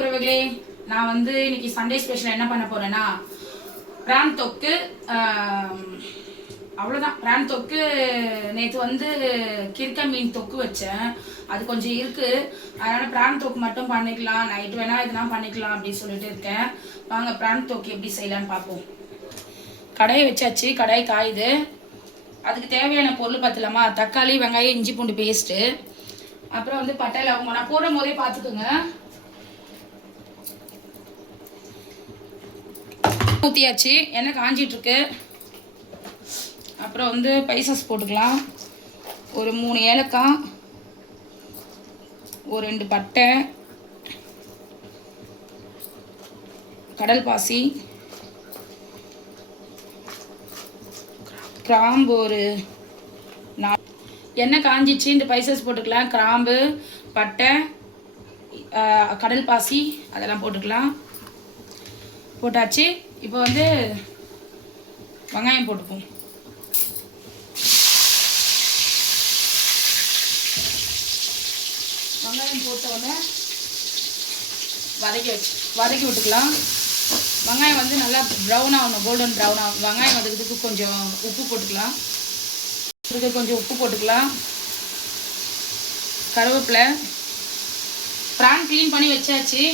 உறவுகளே, நான் வந்து இன்னைக்கு சண்டே ஸ்பெஷல் என்ன பண்ண போறேன்னா பிரான் தொக்கு. அவ்வளோதான், பிரான் தொக்கு. நேற்று வந்து கிறுக்க மீன் தொக்கு வச்சேன், அது கொஞ்சம் இருக்கு. அதனால பிரான் தொக்கு மட்டும் பண்ணிக்கலாம், நைட்டு வேணா இதெல்லாம் பண்ணிக்கலாம் அப்படின்னு சொல்லிட்டு இருக்கேன். வாங்க பிரான் தொக்கு எப்படி செய்யலான்னு பார்ப்போம். கடாயை வச்சாச்சு, கடாய் காயுது. அதுக்கு தேவையான பொருள் பார்த்துலாமா? தக்காளி, வெங்காயம், இஞ்சி பூண்டு பேஸ்ட்டு, அப்புறம் வந்து பட்டை லவங்கம். நான் போடும் போதே பார்த்துக்கோங்க. ஊற்றியாச்சு, எண்ணெய் காஞ்சிட்டு இருக்கு. அப்புறம் வந்து பைசஸ் போட்டுக்கலாம். ஒரு 3 ஏலக்காய், ஒரு 2 பட்டை, கடல் பாசி, கிராம்பு ஒரு 4. எண்ணெய் காஞ்சிச்சு, இந்த பைசஸ் போட்டுக்கலாம். கிராம்பு, பட்டை, கடல் பாசி அதெல்லாம் போட்டுக்கலாம். போட்டாச்சு. இப்போ வந்து வெங்காயம் போட்டுப்போம். வெங்காயம் போட்டோடனே வதக்கி விட்டுக்கலாம். வெங்காயம் வந்து நல்லா ப்ரௌன் ஆகணும், கோல்டன் ப்ரௌன் ஆகும். வெங்காயம் வதக்கிறதுக்கு கொஞ்சம் உப்பு போட்டுக்கலாம். கருவேப்பிலை, பிரான் க்ளீன் பண்ணி வச்சாச்சு.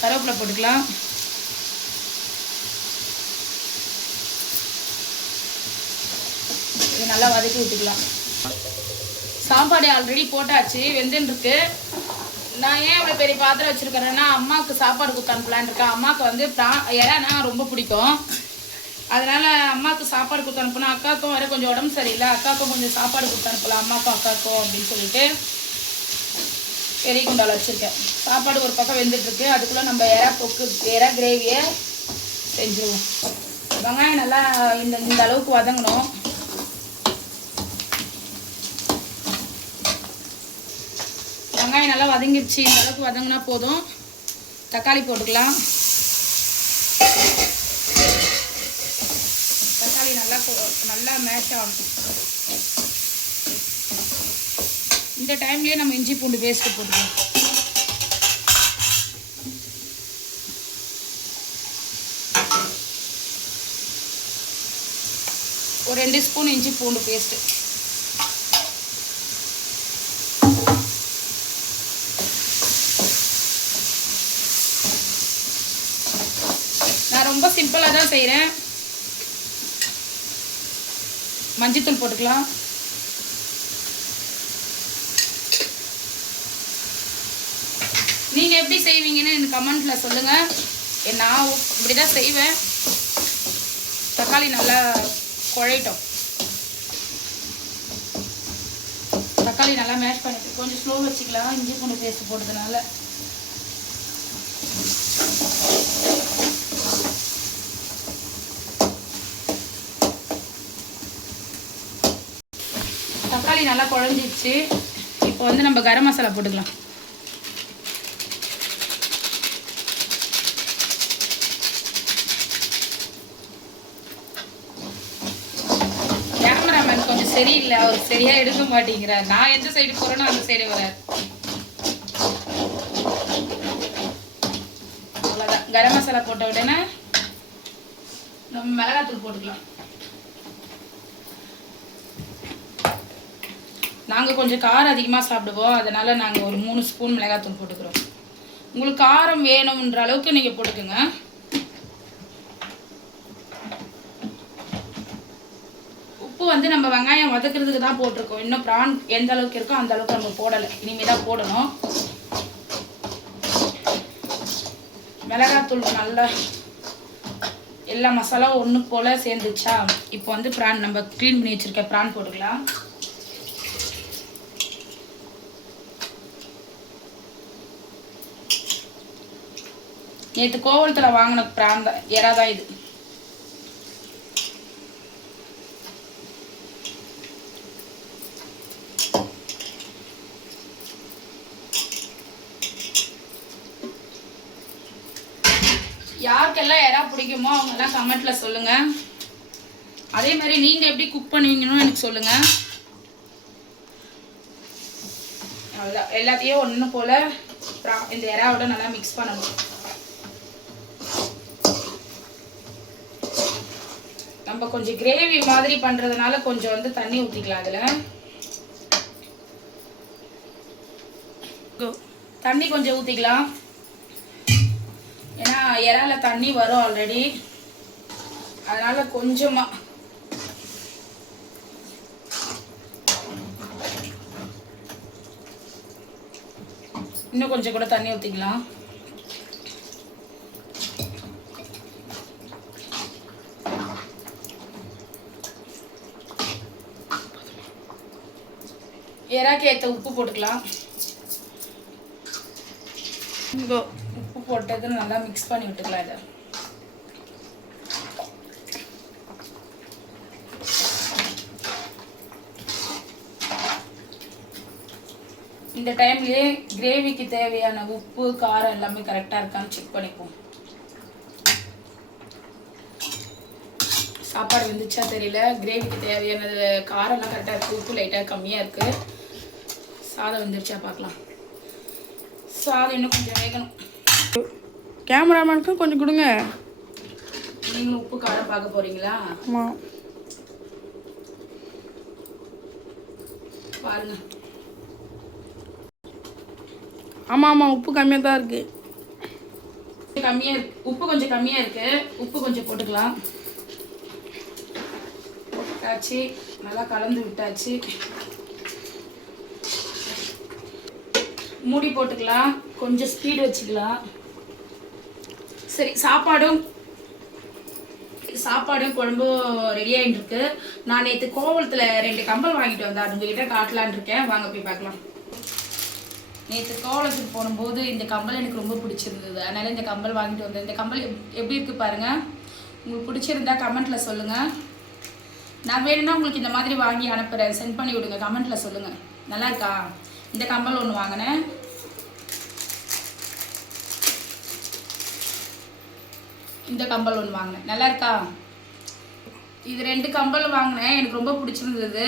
கருவேப்பிலை போட்டுக்கலாம். இது நல்லா வதக்கி விட்டுக்கலாம். சாப்பாடு ஆல்ரெடி போட்டாச்சு, வெந்துன்னு இருக்கு. நான் ஏன் இவ்வளோ பெரிய பாத்திரம் வச்சுருக்கிறேன்னா, அம்மாவுக்கு சாப்பாடு கொடுத்து அனுப்பலான் இருக்கேன். அம்மாவுக்கு வந்து இறானா ரொம்ப பிடிக்கும். அதனால் அம்மாவுக்கு சாப்பாடு கொடுத்து அனுப்பணும். அக்காவுக்கும் வேறு கொஞ்சம் உடம்பு சரியில்லை, அக்காவுக்கும் கொஞ்சம் சாப்பாடு கொடுத்து அனுப்பலாம் அம்மாவுக்கும் அக்காவுக்கும் அப்படின்னு சொல்லிட்டு பெரிய குண்டால் வச்சுருக்கேன். சாப்பாடு ஒரு பக்கம் வெந்துட்டுருக்கு. அதுக்குள்ளே நம்ம எறா கிரேவியை செஞ்சுருவோம். வெங்காயம் நல்லா இந்த அளவுக்கு வதங்கணும். வெங்காயம் நல்லா வதங்கிடுச்சு, இந்த அளவுக்கு வதங்கினா போதும். தக்காளி போட்டுக்கலாம். தக்காளி நல்லா மேஷ் ஆகணும். இந்த டைம்லேயே நம்ம இஞ்சி பூண்டு பேஸ்ட்டு போட்டுக்கலாம். ஒரு 2 ஸ்பூன் இஞ்சி பூண்டு பேஸ்ட்டு. நான் ரொம்ப சிம்பிளாக தான் செய்கிறேன். மஞ்சத்தூள் போட்டுக்கலாம். நீங்கள் எப்படி செய்வீங்கன்னு எனக்கு கமெண்ட்டில் சொல்லுங்கள். நான் இப்படி தான் செய்வேன். தக்காளி நல்லா குழையட்டும். தக்காளி நல்லா மேஷ் பண்ணிட்டு கொஞ்சம் ஸ்லோ வச்சுக்கலாம், இஞ்சி பூண்டு பேஸ்ட் போட்டதுனால. தக்காளி நல்லா குழஞ்சிடுச்சு. இப்போ வந்து நம்ம கரம் மசாலா போட்டுக்கலாம். கேமராமேன் கொஞ்சம் சரியில்லை, அவர் சரியா எடுக்க மாட்டேங்கிறார். நான் எந்த சைடு போறேனோ அந்த சைடு வரார். அவ்வளோதான். கரம் மசாலா போட்ட உடனே நம்ம மிளகாத்தூள் போட்டுக்கலாம். நாங்கள் கொஞ்சம் காரம் அதிகமாக சாப்பிடுவோம், அதனால் நாங்கள் ஒரு 3 ஸ்பூன் மிளகாத்தூள் போட்டுக்கிறோம். உங்களுக்கு காரம் வேணும்ன்ற அளவுக்கு நீங்கள் போட்டுக்கோங்க. உப்பு வந்து நம்ம வெங்காயம் வதக்கிறதுக்கு தான் போட்டிருக்கோம். இன்னும் பிரான் எந்த அளவுக்கு இருக்கோ அந்த அளவுக்கு நம்ம போடலை, இனிமேல் தான் போடணும். மிளகாத்தூள் நல்லா எல்லா மசாலாவும் ஒன்று போல் சேர்ந்துச்சா? இப்போ வந்து பிரான் நம்ம க்ளீன் பண்ணி வச்சுருக்க பிரான் போட்டுக்கலாம். நேற்று கோவலத்தில் வாங்கின பிரான் தான், எறா தான் இது. யாருக்கெல்லாம் எறா பிடிக்குமோ அவங்கெல்லாம் கமெண்ட்டில் சொல்லுங்கள். அதே மாதிரி நீங்கள் எப்படி குக் பண்ணுவீங்கன்னு எனக்கு சொல்லுங்கள். அவ்வளோதான். எல்லாத்தையும் ஒன்று போல் இந்த எறாவோட நல்லா மிக்ஸ் பண்ணணும். நம்ம கொஞ்சம் கிரேவி மாதிரி பண்றதுனால கொஞ்சம் வந்து தண்ணி ஊற்றிக்கலாம். அதில் தண்ணி கொஞ்சம் ஊற்றிக்கலாம். ஏன்னா இறால தண்ணி வரும் ஆல்ரெடி, அதனால கொஞ்சமா இன்னும் கொஞ்சம் கூட தண்ணி ஊற்றிக்கலாம். எறாக்கு ஏற்ற உப்பு போட்டுக்கலாம். உப்பு போட்டது நல்லா மிக்ஸ் பண்ணி விட்டுக்கலாம். இதை இந்த டைம்லயே கிரேவிக்கு தேவையான உப்பு காரம் எல்லாமே கரெக்டாக இருக்கான்னு செக் பண்ணிப்போம். சாப்பாடு வந்துச்சா தெரியல. கிரேவிக்கு தேவையான காரம்லாம் கரெக்டாக இருக்குது, உப்பு லைட்டாக கம்மியாக இருக்குது. சாதம் வந்துருச்சா பார்க்கலாம். சாதம் இன்னும் கொஞ்சம் வேகணும். கேமராமேனுக்கும் கொஞ்சம் கொடுங்க. நீங்களும் உப்பு காரம் பார்க்க போறீங்களா? ஆமாம், பாருங்க. ஆமாம் ஆமாம், உப்பு கம்மியாக தான் இருக்குது. உப்பு கொஞ்சம் கம்மியாக இருக்குது. உப்பு கொஞ்சம் போட்டுக்கலாம். போட்டாச்சு, நல்லா கலந்து விட்டாச்சு. மூடி போட்டுக்கலாம். கொஞ்சம் ஸ்பீடு வச்சுக்கலாம். சரி, சாப்பாடும் குழம்பும் ரெடி ஆகிட்டு இருக்கு. நான் நேற்று கோவளத்தில் 2 கம்பல் வாங்கிட்டு வந்தேன். அது உங்ககிட்ட காட்டலான் இருக்கேன். வாங்க போய் பார்க்கலாம். நேற்று கோவளத்துக்கு போகும்போது இந்த கம்பல் எனக்கு ரொம்ப பிடிச்சிருந்தது, அதனால இந்த கம்பல் வாங்கிட்டு வந்தேன். இந்த கம்பல் எப்படி இருக்கு பாருங்க. உங்களுக்கு பிடிச்சிருந்தா கமெண்ட்ல சொல்லுங்க. நான் வேணும்னா உங்களுக்கு இந்த மாதிரி வாங்கி அனுப்புறேன், சென்ட் பண்ணி விடுங்க. கமெண்ட்ல சொல்லுங்க. நல்லா இருக்கா? இந்த கம்பல் ஒன்று வாங்கினேன். இந்த கம்பல் ஒன்று வாங்கினேன். நல்லா இருக்கா? இது 2 கம்பல் வாங்கினேன். எனக்கு ரொம்ப பிடிச்சிருந்தது.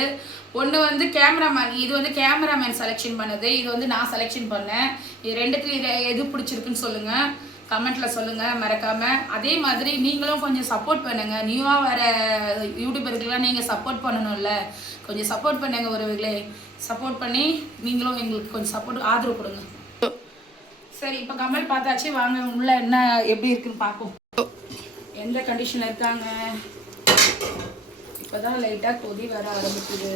ஒன்று வந்து கேமராமேன், இது வந்து கேமராமேன் செலெக்ஷன் பண்ணது, இது வந்து நான் செலெக்ஷன் பண்ணேன். இது 2த்துல எது பிடிச்சிருக்குன்னு சொல்லுங்கள், கமெண்ட்டில் சொல்லுங்கள் மறக்காமல். அதே மாதிரி நீங்களும் கொஞ்சம் சப்போர்ட் பண்ணுங்கள். நியூவாக வர யூடியூபருக்கெல்லாம் நீங்கள் சப்போர்ட் பண்ணணும்ல, கொஞ்சம் சப்போர்ட் பண்ணுங்கள். ஒருவர்களே சப்போர்ட் பண்ணி நீங்களும் எங்களுக்கு கொஞ்சம் சப்போர்ட் ஆதரவு கொடுங்க. சரி, இப்போ கமல் பார்த்தாச்சு. வாங்க உள்ள என்ன எப்படி இருக்குன்னு பார்ப்போம். எந்த கண்டிஷனில் இருக்காங்க. இப்போதான் லைட்டாக கொதி வர ஆரம்பிக்குது.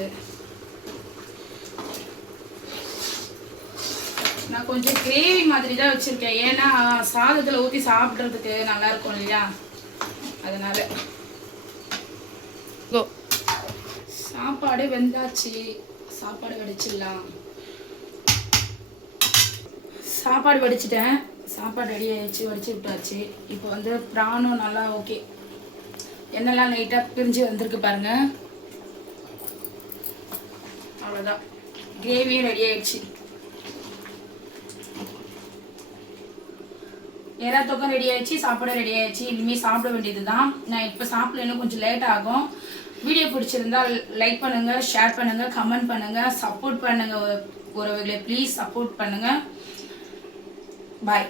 நான் கொஞ்சம் கிரேவி மாதிரி தான் வச்சுருக்கேன், ஏன்னா சாதத்தில் ஊற்றி சாப்பிட்றதுக்கு நல்லா இருக்கும் இல்லையா, அதனால. சாப்பாடு வெந்தாச்சு. சாப்பாடு வடிச்சிடலாம். சாப்பாடு வடிச்சிட்டேன். சாப்பாடு ரெடி ஆயிடுச்சு, வடிச்சு விட்டாச்சு. இப்போ வந்து பிரானும் நல்லா ஓகே, எண்ணெய்லாம் லைட்டாக பிரிஞ்சு வந்திருக்கு பாருங்க. அவ்வளோதான், கிரேவியும் ரெடி ஆயிடுச்சு. எறா தொக்கம் ரெடி ஆயிடுச்சு, சாப்பாடும் ரெடி ஆயிடுச்சு. இனிமேல் சாப்பிட வேண்டியது தான். நான் இப்போ சாப்பிடணும், கொஞ்சம் லேட் ஆகும். வீடியோ பிடிச்சிருந்தா லைக் பண்ணுங்க, ஷேர் பண்ணுங்க, கமெண்ட் பண்ணுங்க, சப்போர்ட் பண்ணுங்க. ஒருவர்களே ப்ளீஸ் சப்போர்ட் பண்ணுங்க. பாய்.